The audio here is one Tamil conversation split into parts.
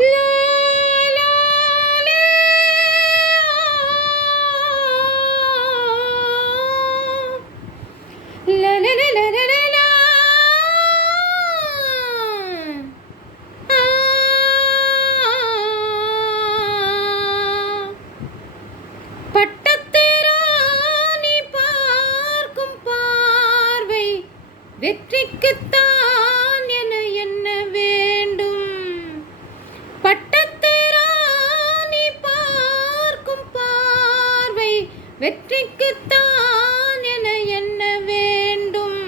லா லா லே லா லா லா லா லா லா லா. ஆ. பட்டத்து ராணி பார்க்கும் பார்வை வெற்றிக்குத்தான் என என்ன வேண்டும். பட்டத்து ராணி பார்க்கும் பார்வை வெற்றிக்குத்தான் என என்ன வேண்டும்.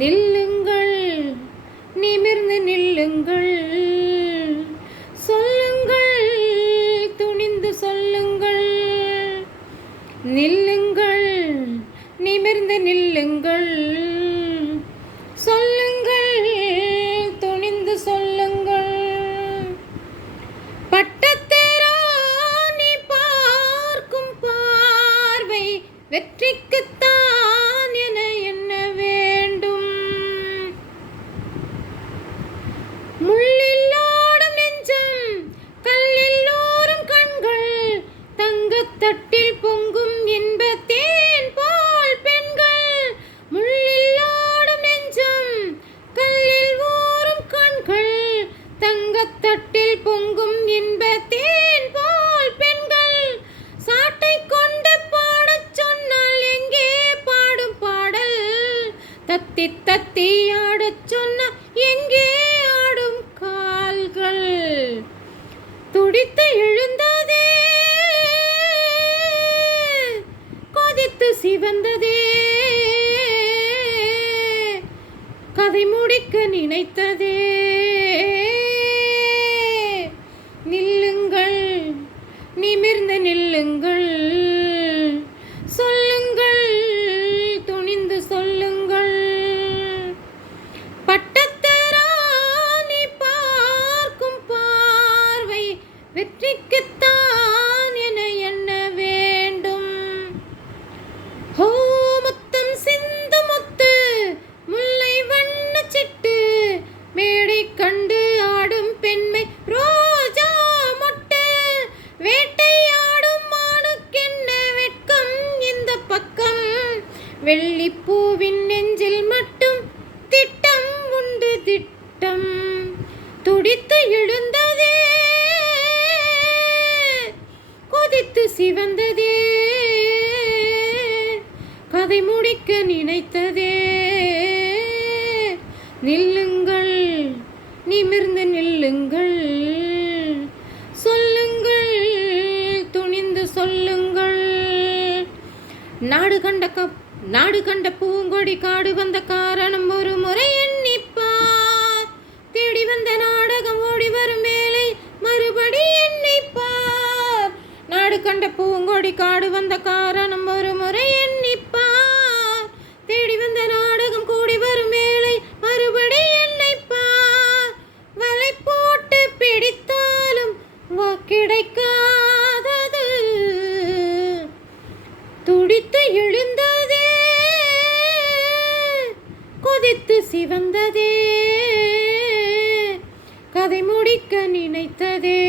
நில்லுங்கள், நிமிர்ந்து நில்லுங்கள், சொல்லுங்கள், துணிந்து சொல்லுங்கள். நில்லுங்கள், நிமிர்ந்து நில்லுங்கள், சொல்லுங்கள், துணிந்து சொல்லுங்கள். பட்டத்து ராணி பார்க்கும் பார்வை வெற்றிக்குத்தான் என என்ன வேண்டும். முள்ளில் ஓடும் நெஞ்சம், கல்லில் ஊறும் கண்கள், தங்கத்தட்டில் பொங்கும் இன்ப தேன் போல் பெண்கள். முள்ளில் ஓடும் நெஞ்சம், கல்லில் ஊறும் கண்கள், தங்கத்தட்டில் பொங்கும் இன்ப தேன் போல் பெண்கள். சாட்டை கொண்டு பாடச் சொன்னால் எங்கே பாடும் பாடல். தத்தி தத்தி ஆடச் சொன்னால் எங்கே ஆடும் கால்கள். துடித்து எழுந்ததே, கொதித்து சிவந்ததே, கதை முடிக்க நினைத்ததே. நில்லுங்கள், நிமிர்ந்து நில்லுங்கள், சொல்லுங்கள், துணிந்து சொல்லுங்கள். பட்டத்து ராணி பார்க்கும் பார்வை வெற்றிக்குத்தான் என என்ன வேண்டும். ஹோ முத்தம் சிந்து முத்து, முல்லை வண்ண சிட்டு, மேடை கண்டு ஆடும் பெண்மை ரோஜா மொட்டு. வேட்டையாடும் மானுக்கென்ன வெட்கம் இந்த பக்கம். வெள்ளிப்பூவின் நெஞ்சில் மட்டும் திட்டம் உண்டு திட்டம். துடித்து எழுந்ததே, கொதித்து சிவந்ததே, கதை முடிக்க நினைத்ததே. நில்லுங்கள், நிமிர்ந்து நில்லுங்கள், சொல்லுங்கள், துணிந்து சொல்லுங்கள். நாடு கண்ட பூங்கொடி காடு வந்த காரணம் ஒரு முறை எண்ணிப்பார். தேடி வந்த நாடகம் ஓடி வரும் வேளை மறுபடி எண்ணிப்பார். நாடு கண்ட பூங்கொடி காடு வந்த காரணம் ஒரு முறை எண்ணிப்பார். தேடி வந்த நாடகம் கூடி வரும் வேளை மறுபடி எண்ணிப்பார். வலை போட்டு பிடித்தாலும் கிடைக்காதது. துடித்து எழுந்ததே, கொதித்து சிவந்ததே, கதை முடிக்க நினைத்ததே.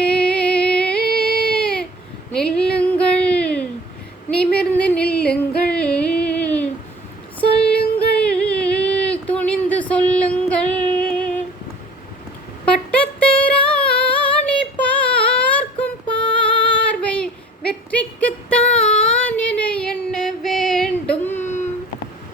நில்லுங்கள், நிமிர்ந்து நில்லுங்கள், சொல்லுங்கள், துணிந்து சொல்லுங்கள். பட்டத்து ராணி பார்க்கும் பார்வை வெற்றிக்குத்தான்